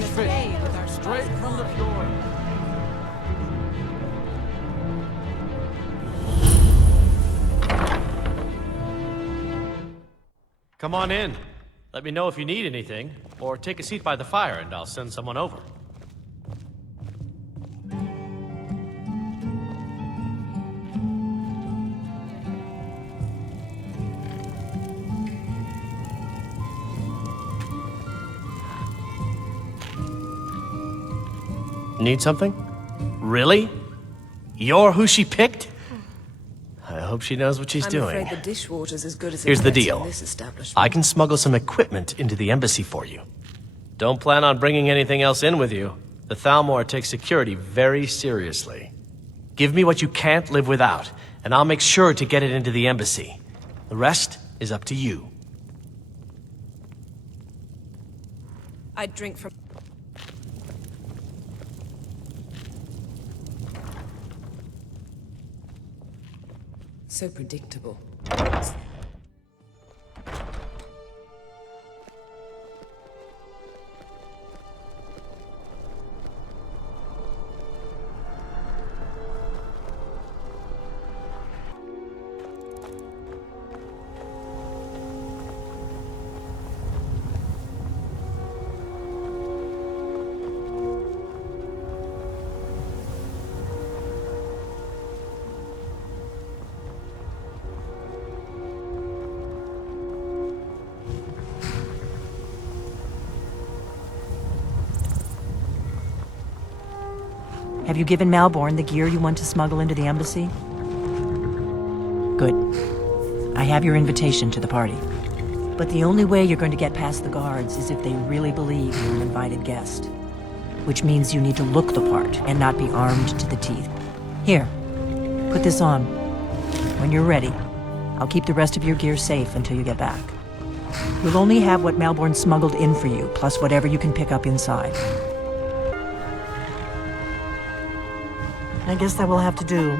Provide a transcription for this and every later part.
fresh fish, straight from the fjord. Come on in. Let me know if you need anything, or take a seat by the fire and I'll send someone over. Need something? Really? You're who she picked? I hope she knows what she's doing. I'm afraid the dishwater's as good as Here's the gets deal. in this establishment. I can smuggle some equipment into the embassy for you. Don't plan on bringing anything else in with you. The Thalmor takes security very seriously. Give me what you can't live without, and I'll make sure to get it into the embassy. The rest is up to you. I'd drink from... So predictable. Have you given Malborn the gear you want to smuggle into the embassy? Good. I have your invitation to the party. But the only way you're going to get past the guards is if they really believe you're an invited guest. Which means you need to look the part and not be armed to the teeth. Here, put this on. When you're ready, I'll keep the rest of your gear safe until you get back. You'll only have what Malborn smuggled in for you, plus whatever you can pick up inside. I guess that will have to do.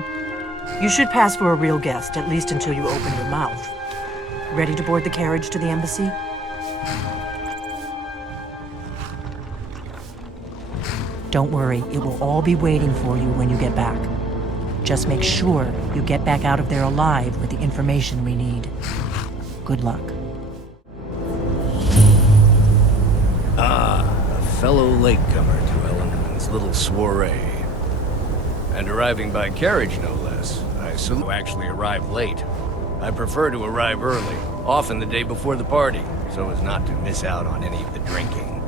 You should pass for a real guest, at least until you open your mouth. Ready to board the carriage to the embassy? Don't worry, it will all be waiting for you when you get back. Just make sure you get back out of there alive with the information we need. Good luck. A fellow latecomer to Ellenman's little soiree. And arriving by carriage, no less. I assume you actually arrive late. I prefer to arrive early, often the day before the party, so as not to miss out on any of the drinking.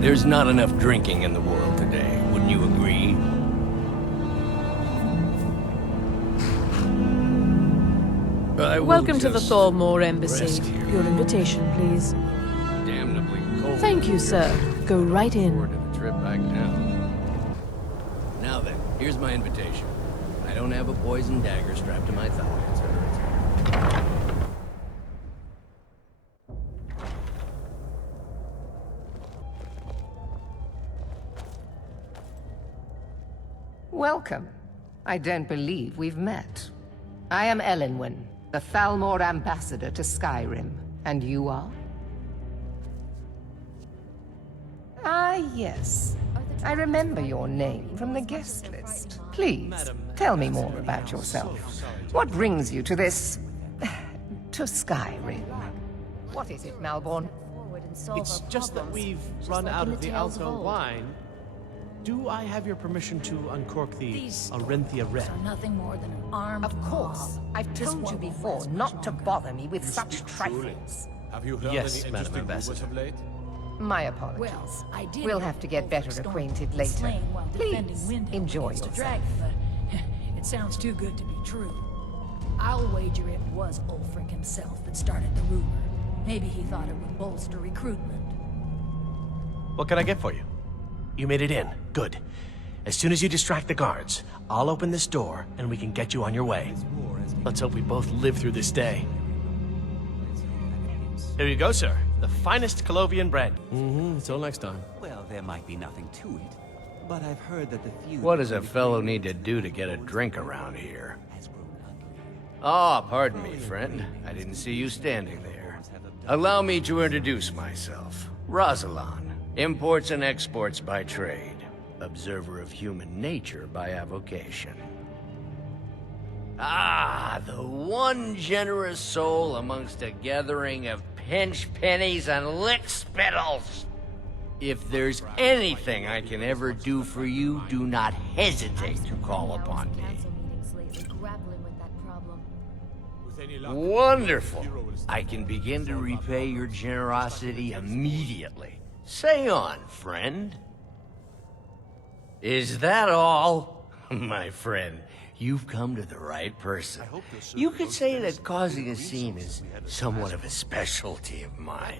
There's not enough drinking in the world today, wouldn't you agree? Welcome to the Thalmor Embassy. rest here. Your invitation, please. Damnably cold. Thank you, sir. Go right in. Forward to the trip back down. Now then, here's my invitation. I don't have a poison dagger strapped to my thigh, etc. Welcome. I don't believe we've met. I am Elenwen, the Thalmor ambassador to Skyrim. And you are? Ah, yes. I remember your name from the guest list. Please, tell me more about yourself. What brings you to this... to Skyrim? What is it, Malborn? It's just that we've run out of the Alto wine. Do I have your permission to uncork the Arinthia Red? Nothing more than an armed Of course. I've told you before not to bother me with such trifles. Have you heard Yes, any Madam interesting rumors Ambassador. of late? My apologies. Well, I did. We'll have to get better acquainted later. Please, enjoy yourself. Dragon, but it sounds too good to be true. I'll wager it was Ulfric himself that started the rumor. Maybe he thought it would bolster recruitment. What can I get for you? You made it in. Good. As soon as you distract the guards, I'll open this door and we can get you on your way. Let's hope we both live through this day. Here you go, sir. The finest Colovian brandy. Until next time. Well, there might be nothing to it, but I've heard that the feud... What does a fellow need to do to get a drink around here? Ah, pardon me, friend. I didn't see you standing there. Allow me to introduce myself. Rosalan, imports and exports by trade. Observer of human nature by avocation. Ah, the one generous soul amongst a gathering of pinch pennies and lick spittles. If there's anything I can ever do for you, do not hesitate to call upon me. Wonderful. I can begin to repay your generosity immediately. Say on, friend. Is that all? My friend, you've come to the right person. You could say that causing a scene is somewhat of a specialty of mine.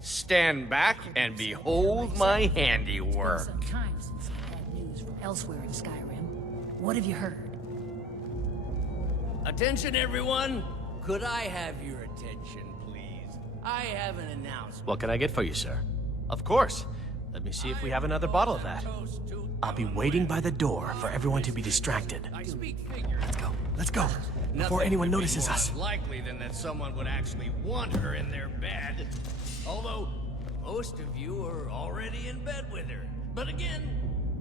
Stand back and behold my handiwork. Some time since I've had news from elsewhere in Skyrim. What have you heard? Attention, everyone. Could I have your attention, please? I have an announcement. What can I get for you, sir? Of course. Let me see if we have another bottle of that. I'll be waiting by the door for everyone to be distracted. I speak figures. Let's go. Before anyone notices us. More likely than that someone would actually want her in their bed. Although, most of you are already in bed with her. But again,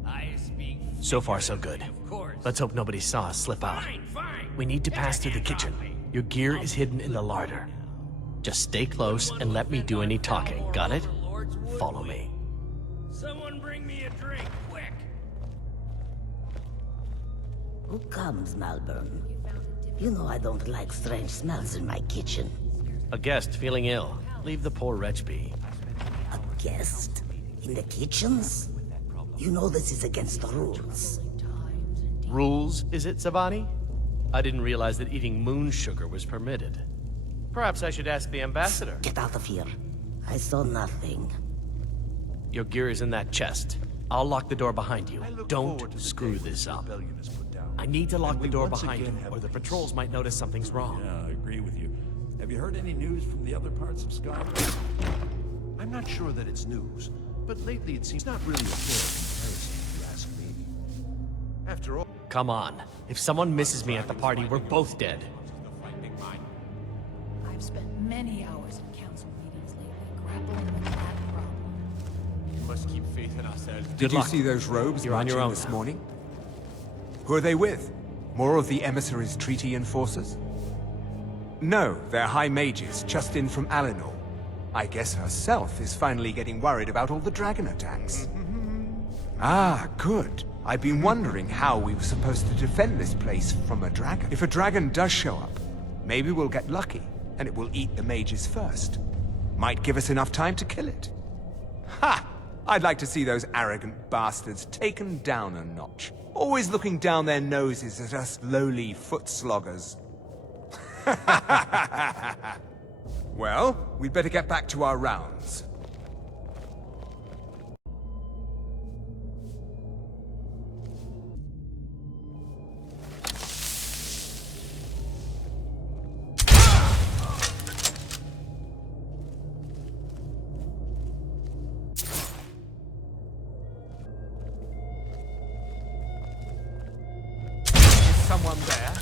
I speak figures, So far, so good. of course. Let's hope nobody saw us slip out. Fine. We need to Get pass your through the hands kitchen. off me. Your gear is hidden in the larder. Just stay close and let me do any talking. Got it? Follow me. Someone bring me a drink, quick. Who comes, Malburn? You know I don't like strange smells in my kitchen. A guest feeling ill. Leave the poor wretch be. A guest? In the kitchens? You know this is against the rules. Rules, is it, Savani? I didn't realize that eating moon sugar was permitted. Perhaps I should ask the ambassador. Get out of here. I saw nothing. Your gear is in that chest. I'll lock the door behind you. Don't screw this up. I need to lock the door behind you, or the patrols might notice something's wrong. Yeah, I agree with you. Have you heard any news from the other parts of Skyrim? I'm not sure that it's news, but lately it seems not really a fair comparison, if you ask me. After all... Come on. If someone misses me at the party, we're both dead. I've spent many hours in council meetings lately grappling with that problem. We must keep faith in ourselves. Good Did you luck. see those robes You're on your marching own this now. morning? Who are they with? More of the emissaries' treaty enforcers? No, they're high mages, just in from Alinor. I guess herself is finally getting worried about all the dragon attacks. Ah, good. I've been wondering how we were supposed to defend this place from a dragon. If a dragon does show up, maybe we'll get lucky, and it will eat the mages first. Might give us enough time to kill it. Ha! I'd like to see those arrogant bastards taken down a notch. Always looking down their noses at us lowly foot sloggers. Well, we'd better get back to our rounds. Is someone there?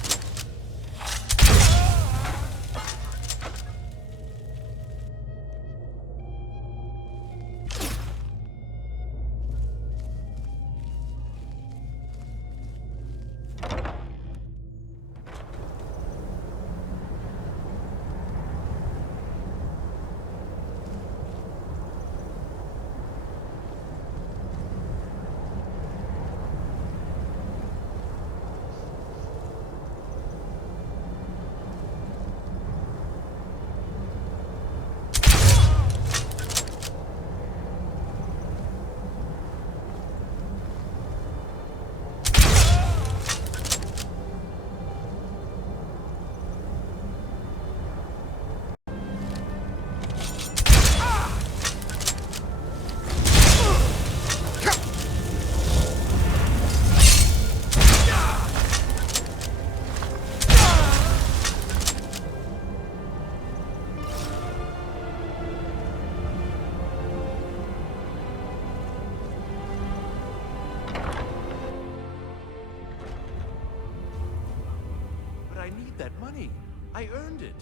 But I need that money. I earned it.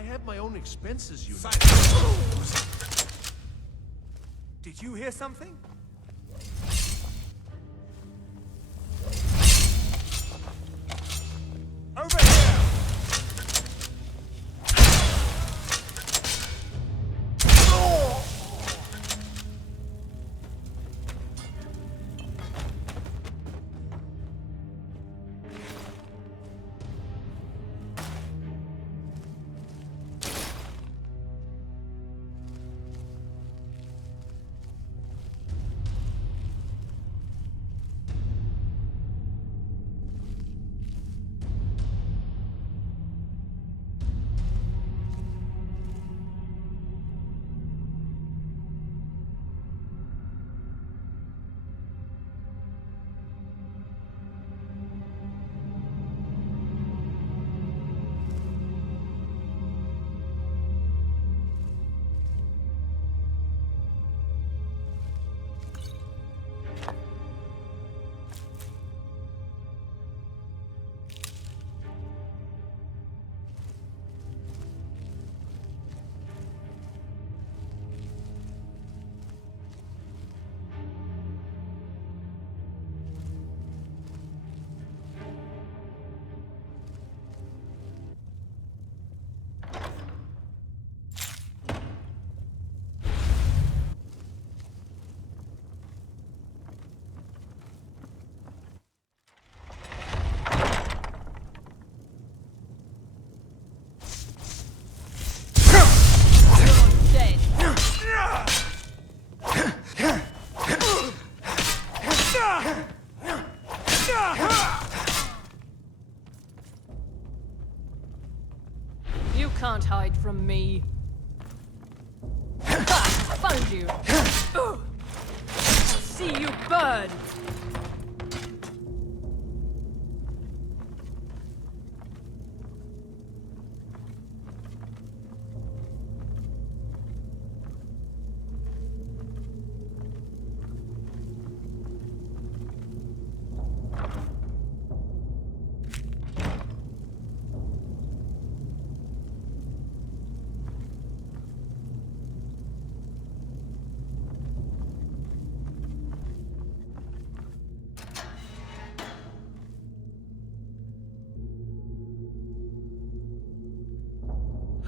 I have my own expenses, you know. Did you hear something? Over here! You can't hide from me. Ha! Found you. I'll see you burn.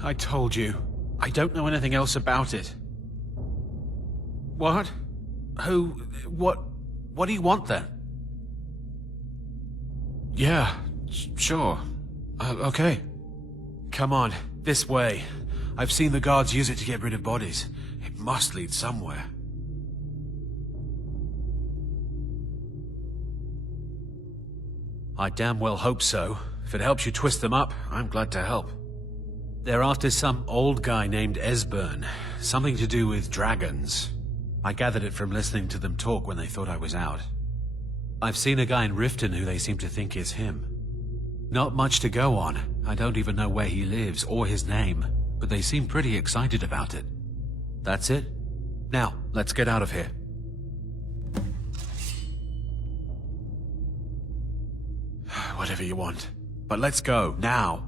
I told you. I don't know anything else about it. What? Who? What do you want then? Yeah, sure. Okay. Come on, this way. I've seen the guards use it to get rid of bodies. It must lead somewhere. I damn well hope so. If it helps you twist them up, I'm glad to help. They're after some old guy named Esbern. Something to do with dragons. I gathered it from listening to them talk when they thought I was out. I've seen a guy in Riften who they seem to think is him. Not much to go on. I don't even know where he lives or his name, but they seem pretty excited about it. That's it? Now, let's get out of here. Whatever you want. But let's go, now.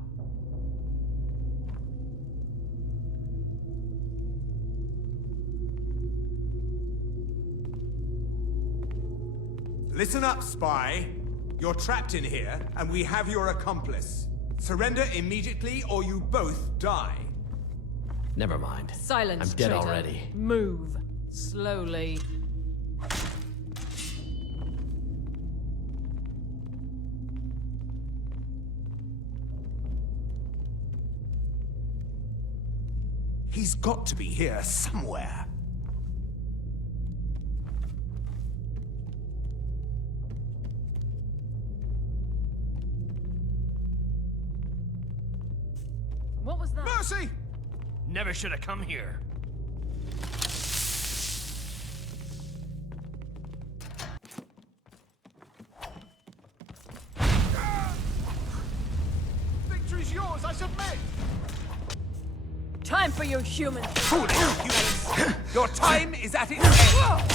Listen up, spy. You're trapped in here, and we have your accomplice. Surrender immediately, or you both die. Never mind. Silence, I'm dead traitor. already. Move. Slowly. He's got to be here somewhere. What was that? Mercy! Never should have come here. Victory's yours, I submit! Time for your human. Your time is at its end.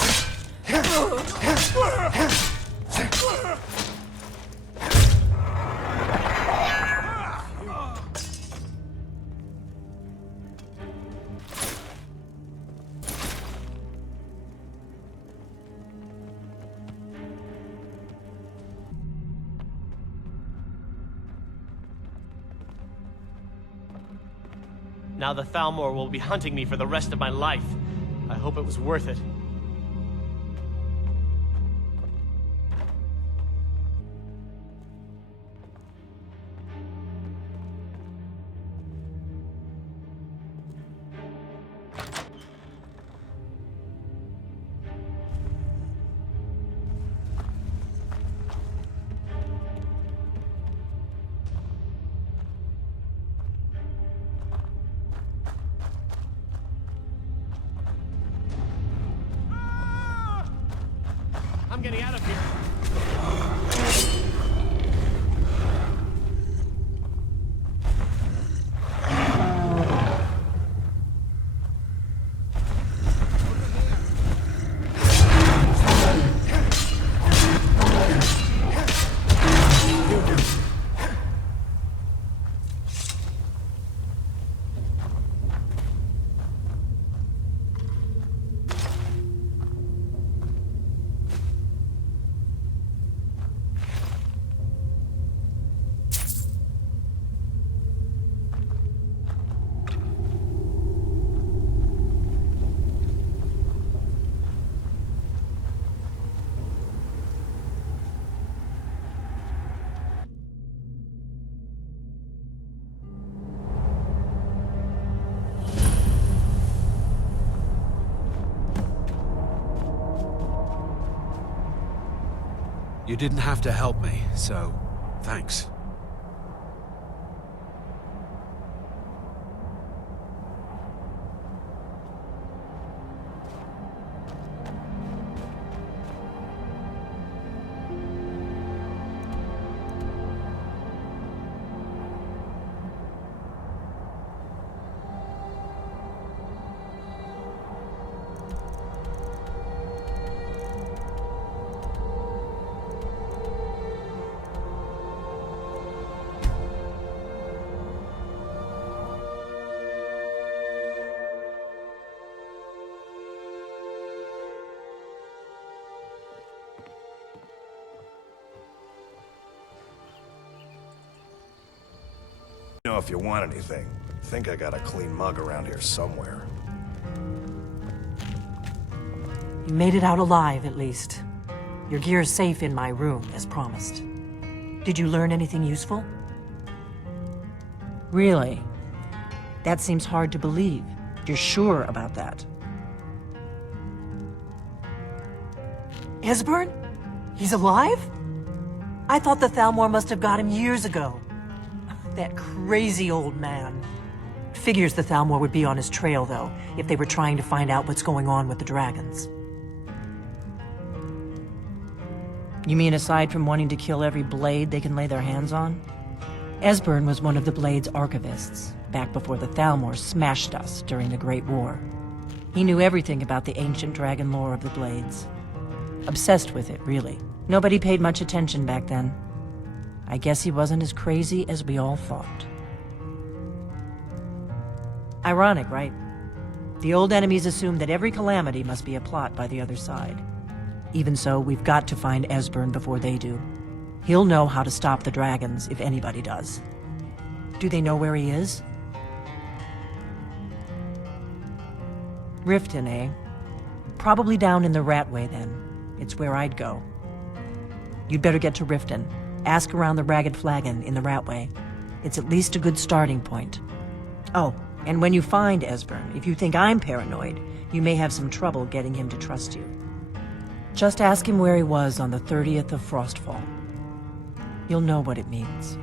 Now the Thalmor will be hunting me for the rest of my life. I hope it was worth it. I'm getting out of here. You didn't have to help me, so thanks. You know, if you want anything, I think I got a clean mug around here somewhere. You made it out alive, at least. Your gear's safe in my room, as promised. Did you learn anything useful? Really? That seems hard to believe. You're sure about that? Esbern? He's alive? I thought the Thalmor must have got him years ago. That crazy old man. Figures the Thalmor would be on his trail, though, if they were trying to find out what's going on with the dragons. You mean aside from wanting to kill every blade they can lay their hands on? Esbern was one of the Blade's archivists, back before the Thalmor smashed us during the Great War. He knew everything about the ancient dragon lore of the Blades. Obsessed with it, really. Nobody paid much attention back then. I guess he wasn't as crazy as we all thought. Ironic, right? The old enemies assume that every calamity must be a plot by the other side. Even so, we've got to find Esbern before they do. He'll know how to stop the dragons, if anybody does. Do they know where he is? Riften, eh? Probably down in the Ratway, then. It's where I'd go. You'd better get to Riften. Ask around the Ragged Flagon in the Ratway. It's at least a good starting point. Oh, and when you find Esbern, if you think I'm paranoid, you may have some trouble getting him to trust you. Just ask him where he was on the 30th of Frostfall. You'll know what it means.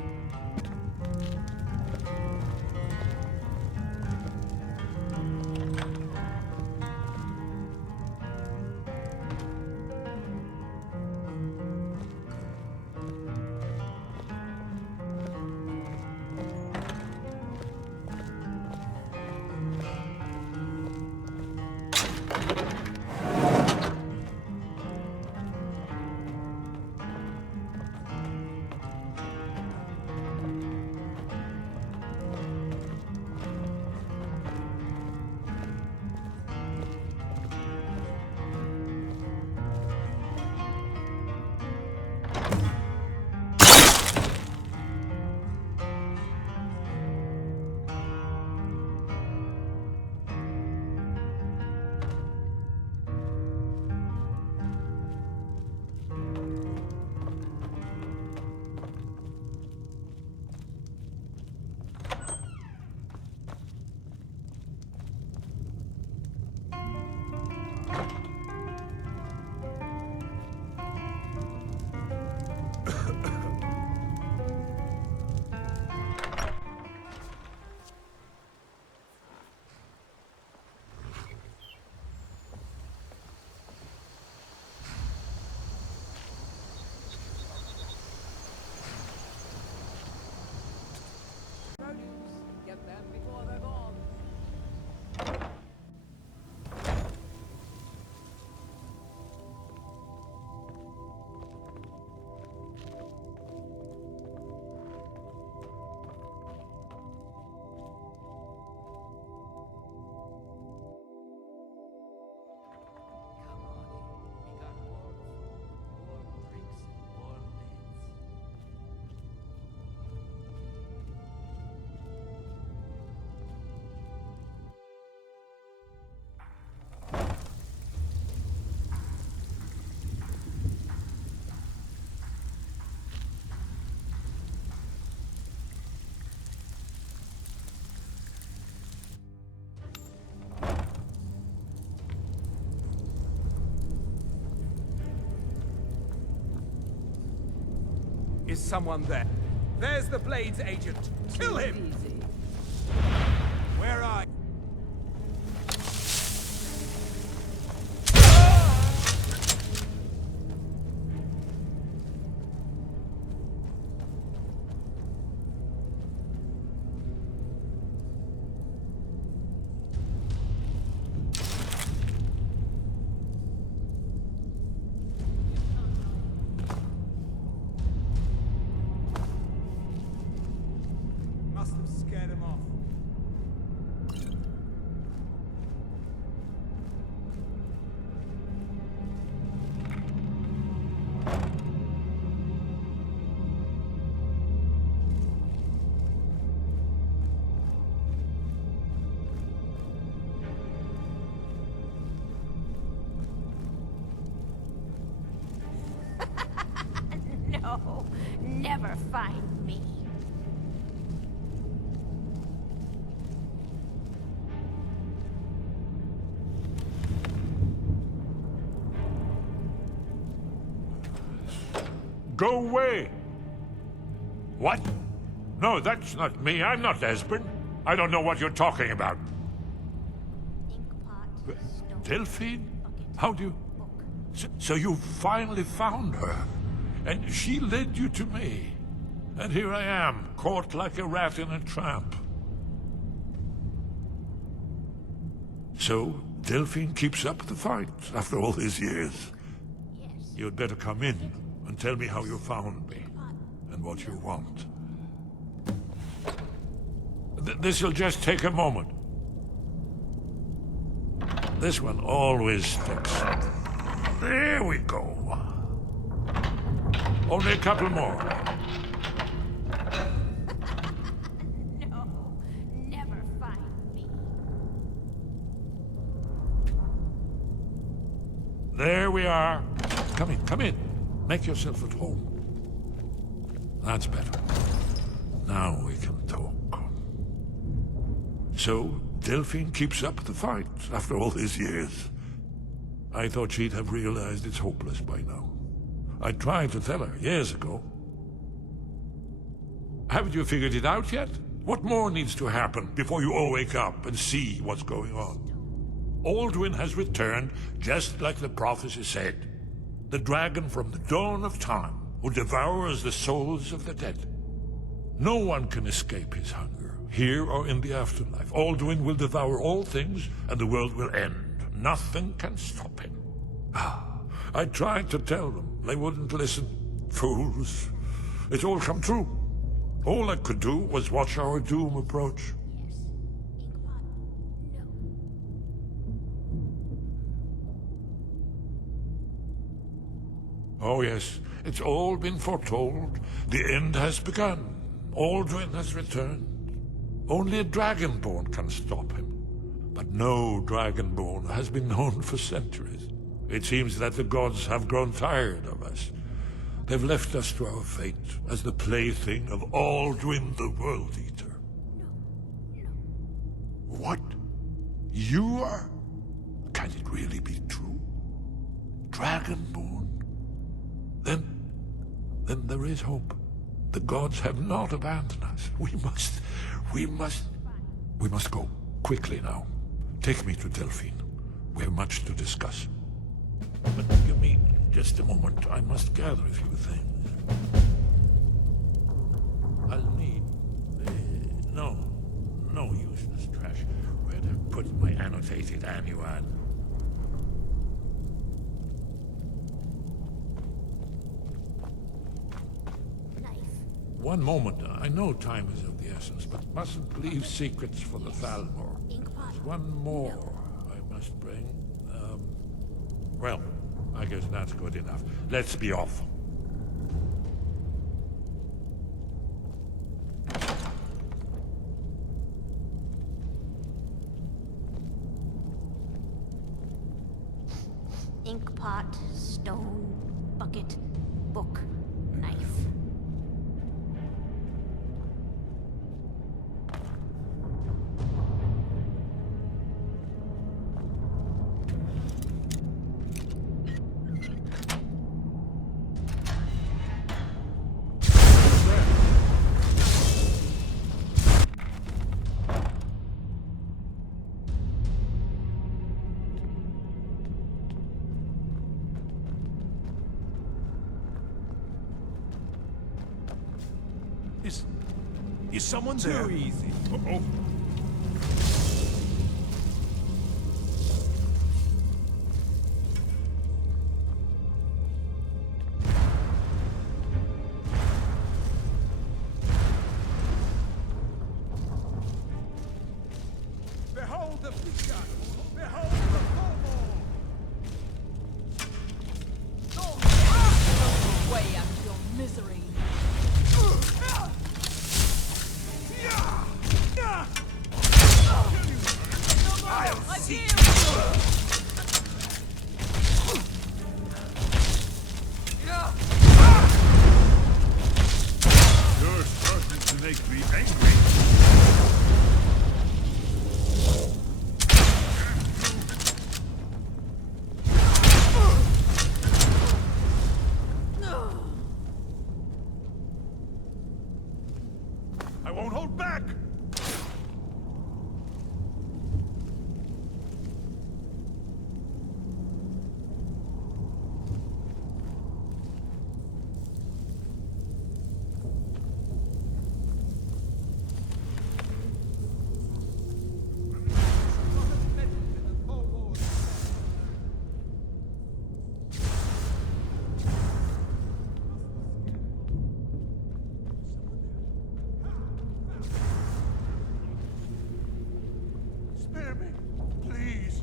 Is someone there? There's the Blades agent. Kill him! Easy. Where are you? Must have scared him off. No, never find me. Go away! What? No, that's not me. I'm not Esbern. I don't know what you're talking about. Delphine? How do you... So you finally found her. And she led you to me. And here I am, caught like a rat in a trap. So, Delphine keeps up the fight after all these years. You'd better come in and tell me how you found me, and what you want. This'll just take a moment. This one always sticks. There we go. Only a couple more. No, never find me. There we are. Come in, come in. Make yourself at home. That's better. Now we can talk. So, Delphine keeps up the fight after all these years. I thought she'd have realized it's hopeless by now. I tried to tell her years ago. Haven't you figured it out yet? What more needs to happen before you all wake up and see what's going on? Alduin has returned just like the prophecy said. The dragon from the dawn of time who devours the souls of the dead. No one can escape his hunger, here or in the afterlife. Alduin will devour all things and the world will end. Nothing can stop him. I tried to tell them. They wouldn't listen. Fools. It's all come true. All I could do was watch our doom approach. Oh yes, it's all been foretold. The end has begun. Alduin has returned. Only a Dragonborn can stop him. But no Dragonborn has been known for centuries. It seems that the gods have grown tired of us. They've left us to our fate as the plaything of Alduin the World Eater. What? You are? Can it really be true? Dragonborn? Then there is hope. The gods have not abandoned us. We must go. Quickly now. Take me to Delphine. We have much to discuss. But give me just a moment. I must gather a few things. I'll need... no useless trash. Where'd I put my annotated annuad? One moment. I know time is of the essence, but mustn't leave secrets for the Thalmor. There's one more I must bring. Well, I guess that's good enough. Let's be off. Inkpot, stone, bucket, book, knife. Is someone there? Too easy. Uh-oh. Behold the future! Behold the Thalmor! Way out of your misery. I'll see you! You're starting to make me angry. I won't hold back! Spare me, please.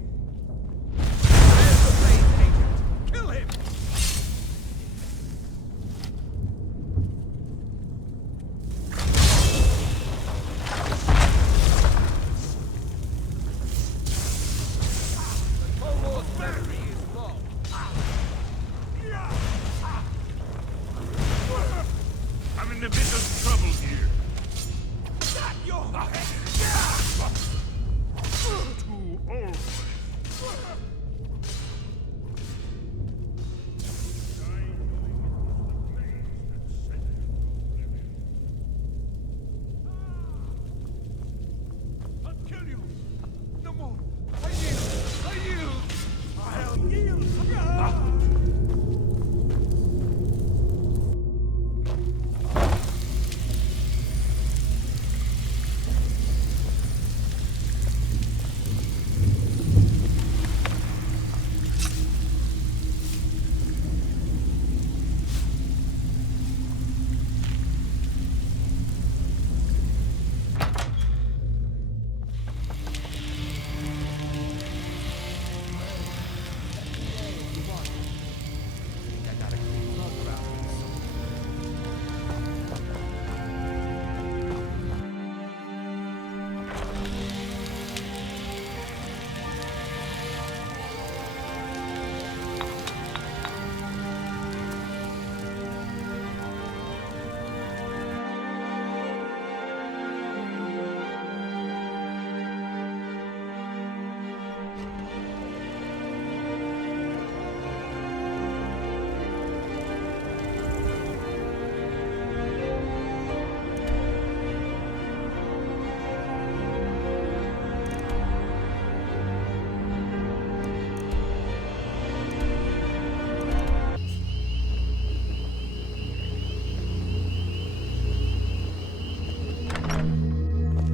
There's the Blade Agent! Kill him! The Thalmor's battery is low. I'm in a bit of trouble here. Got your head! Too old. I'll kill you. No more. I yield. I yield. I'll yield. I got a clean mug around here.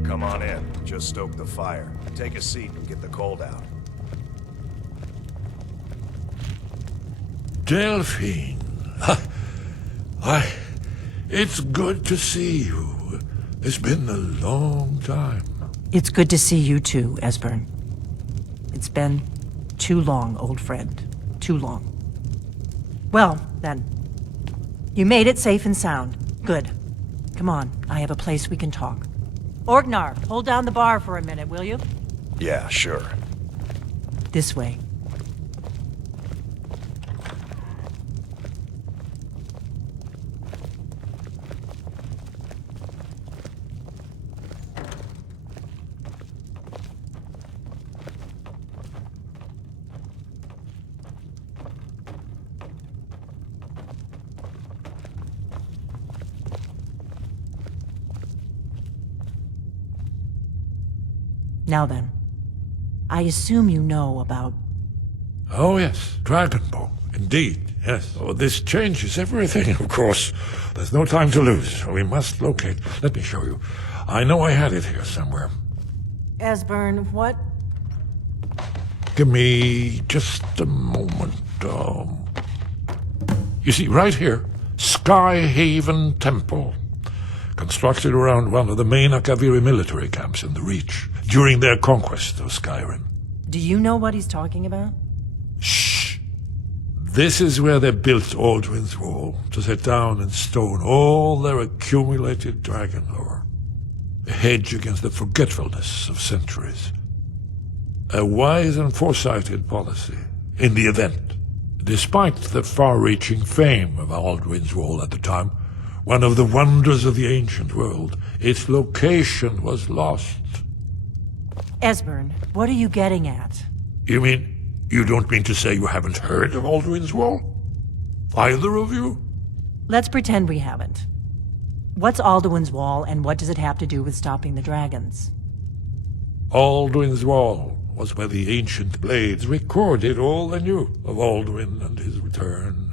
Come on in. Just stoke the fire. Take a seat and get the cold out. Delphine. It's good to see you. It's been a long time. It's good to see you too, Esbern. It's been too long, old friend. Too long. Well, then. You made it safe and sound. Good. Come on, I have a place we can talk. Orgnar, hold down the bar for a minute, will you? Yeah, sure. This way. Now then, I assume you know about... Oh yes, Dragonborn. Indeed, yes. Oh, this changes everything, of course. There's no time to lose. We must locate. Let me show you. I know I had it here somewhere. Esbern, what? Give me just a moment. You see, right here, Skyhaven Temple. Constructed around one of the main Akaviri military camps in the Reach during their conquest of Skyrim. Do you know what he's talking about? Shh! This is where they built Alduin's Wall, to set down in stone all their accumulated dragon lore. A hedge against the forgetfulness of centuries. A wise and foresighted policy, in the event. Despite the far-reaching fame of Alduin's Wall at the time, one of the wonders of the ancient world, its location was lost. Esbern, what are you getting at? You mean, you don't mean to say you haven't heard of Alduin's Wall? Either of you? Let's pretend we haven't. What's Alduin's Wall, and what does it have to do with stopping the dragons? Alduin's Wall was where the ancient blades recorded all they knew of Alduin and his return.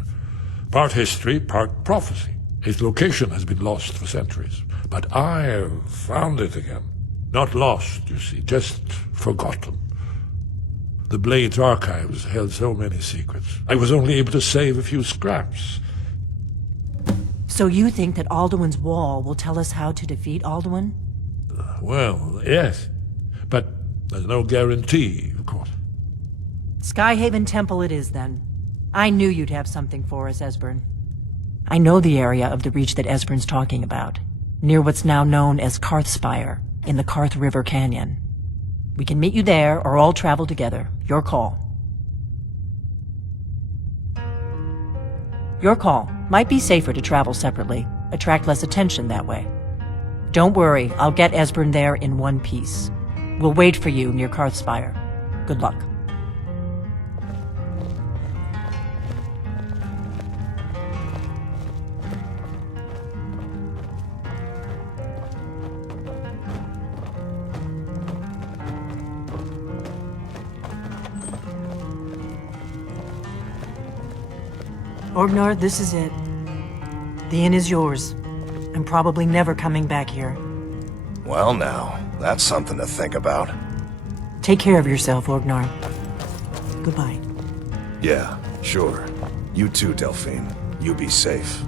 Part history, part prophecy. His location has been lost for centuries, but I've found it again. Not lost, you see, just forgotten. The Blade's archives held so many secrets. I was only able to save a few scraps. So you think that Alduin's Wall will tell us how to defeat Alduin? Well, yes, but there's no guarantee, of course. Skyhaven Temple it is, then. I knew you'd have something for us, Esbern. I know the area of the Reach that Esbern's talking about, near what's now known as Karthspire, in the Karth River Canyon. We can meet you there, or all travel together. Your call. Your call. Might be safer to travel separately. Attract less attention that way. Don't worry, I'll get Esbern there in one piece. We'll wait for you near Karthspire. Good luck. Orgnar, this is it. The inn is yours. I'm probably never coming back here. Well now, that's something to think about. Take care of yourself, Orgnar. Goodbye. Yeah, sure. You too, Delphine. You be safe.